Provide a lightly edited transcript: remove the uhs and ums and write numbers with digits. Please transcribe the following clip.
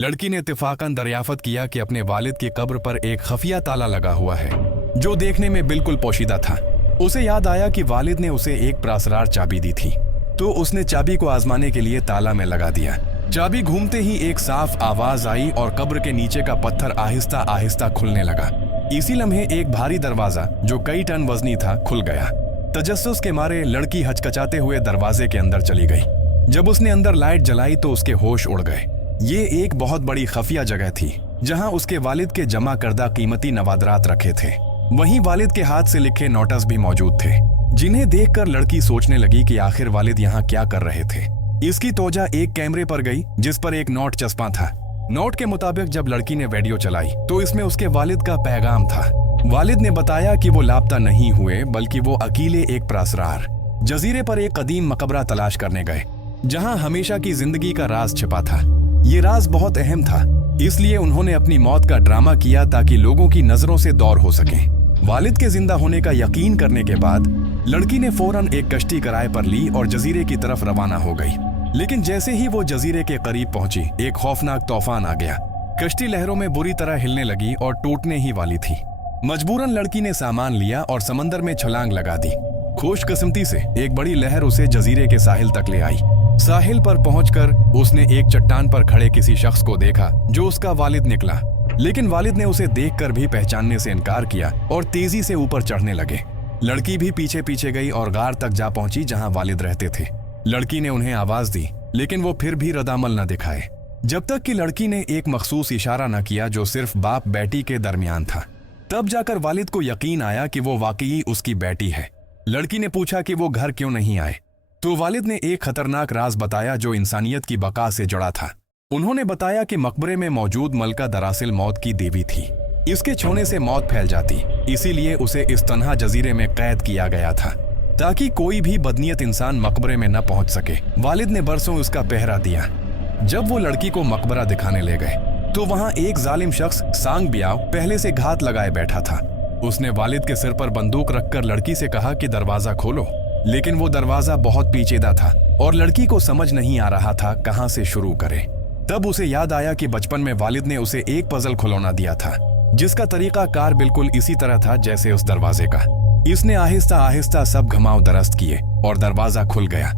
लड़की ने इत्तेफाकन दरियाफ्त किया कि अपने वालिद की कब्र पर एक खफिया ताला लगा हुआ है जो देखने में बिल्कुल पोशीदा था। उसे याद आया कि वालिद ने उसे एक प्रासरार चाबी दी थी, तो उसने चाबी को आजमाने के लिए ताला में लगा दिया। चाबी घूमते ही एक साफ आवाज आई और कब्र के नीचे का पत्थर आहिस्ता आहिस्ता खुलने लगा। इसी लम्हे एक भारी दरवाजा जो कई टन वजनी था खुल गया। तजस्सुस के मारे लड़की हचकचाते हुए दरवाजे के अंदर चली गई। जब उसने अंदर लाइट जलाई तो उसके होश उड़ गए। ये एक बहुत बड़ी खफिया जगह थी जहां उसके वालिद के जमा करदा कीमती नवादरात रखे थे। वहीं वालिद के हाथ से लिखे नोटिस भी मौजूद थे, जिन्हें देखकर लड़की सोचने लगी कि आखिर वालिद यहाँ क्या कर रहे थे। इसकी तोजा एक कैमरे पर गई जिस पर एक नोट चस्पा था। नोट के मुताबिक जब लड़की ने वीडियो चलाई तो इसमें उसके वालिद का पैगाम था। वालिद ने बताया कि वो लापता नहीं हुए, बल्कि वो अकेले एक प्रासरार जजीरे पर एक कदीम मकबरा तलाश करने गए जहां हमेशा की जिंदगी का राज छिपा था। ये राज बहुत अहम था, इसलिए उन्होंने अपनी मौत का ड्रामा किया ताकि लोगों की नजरों से दूर हो सके। वालिद के जिंदा होने का यकीन करने के बाद लड़की ने फौरन एक कश्ती किराए पर ली और जजीरे की तरफ रवाना हो गई। लेकिन जैसे ही वो जजीरे के करीब पहुंची, एक खौफनाक तूफान आ गया। कश्ती लहरों में बुरी तरह हिलने लगी और टूटने ही वाली थी। मजबूरन लड़की ने सामान लिया और समंदर में छलांग लगा दी। खुशकिस्मती से एक बड़ी लहर उसे जजीरे के साहिल तक ले आई। साहिल पर पहुंचकर उसने एक चट्टान पर खड़े किसी शख्स को देखा जो उसका वालिद निकला, लेकिन वालिद ने उसे देखकर भी पहचानने से इनकार किया और तेजी से ऊपर चढ़ने लगे। लड़की भी पीछे पीछे गई और गार तक जा पहुंची जहां वालिद रहते थे। लड़की ने उन्हें आवाज दी, लेकिन वो फिर भी रदामल न दिखाए जब तक कि लड़की ने एक मखसूस इशारा न किया जो सिर्फ बाप बेटी के दरमियान था। तब जाकर वालिद को यकीन आया कि वो वाकई उसकी बेटी है। लड़की ने पूछा कि वो घर क्यों नहीं आए, तो वालिद ने एक खतरनाक राज बताया जो इंसानियत की बका से जुड़ा था। उन्होंने बताया कि मकबरे में मौजूद मलका दरअसल मौत की देवी थी। इसके छूने से मौत फैल जाती, इसीलिए उसे इस तन्हा जजीरे में कैद किया गया था ताकि कोई भी बदनीयत इंसान मकबरे में न पहुंच सके। वालिद ने बरसों उसका पहरा दिया। जब वो लड़की को मकबरा दिखाने ले गए तो वहां एक जालिम शख्स सांग बियाव पहले से घात लगाए बैठा था। उसने वालिद के सिर पर बंदूक रखकर लड़की से कहा कि दरवाजा खोलो, लेकिन वो दरवाजा बहुत पेचीदा था और लड़की को समझ नहीं आ रहा था कहां से शुरू करे। तब उसे याद आया कि बचपन में वालिद ने उसे एक पजल खिलौना दिया था जिसका तरीका कार बिल्कुल इसी तरह था जैसे उस दरवाजे का। इसने आहिस्ता आहिस्ता सब घुमाव दरस्त किए और दरवाजा खुल गया।